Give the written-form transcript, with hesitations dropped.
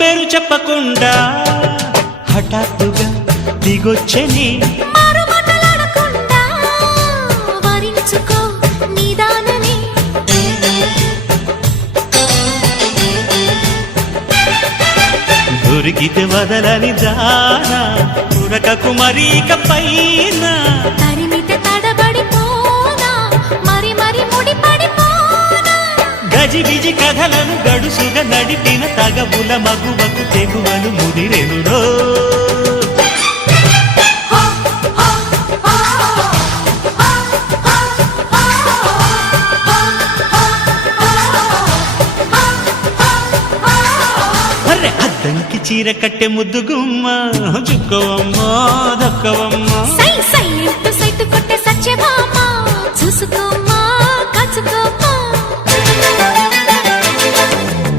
పేరు చెప్పకుండా హఠాత్తుగా దిగొచ్చని దొరికితే వదలని జానా ఉరకకు మరీక పైన తరిమితే తడబడిపోనా మరి మరి ముడిపడిపోనా గజిబిజి కథలను గడుసుగా నడిపిన తగవుల మగువకు తెగువలు ముదిరెనురో అద్దంకి చీర కట్టె ముద్దుగుమ్మ చుక్కవమ్మ దక్కవమ్మ సై సై సైతు కొట్టే సత్యభామ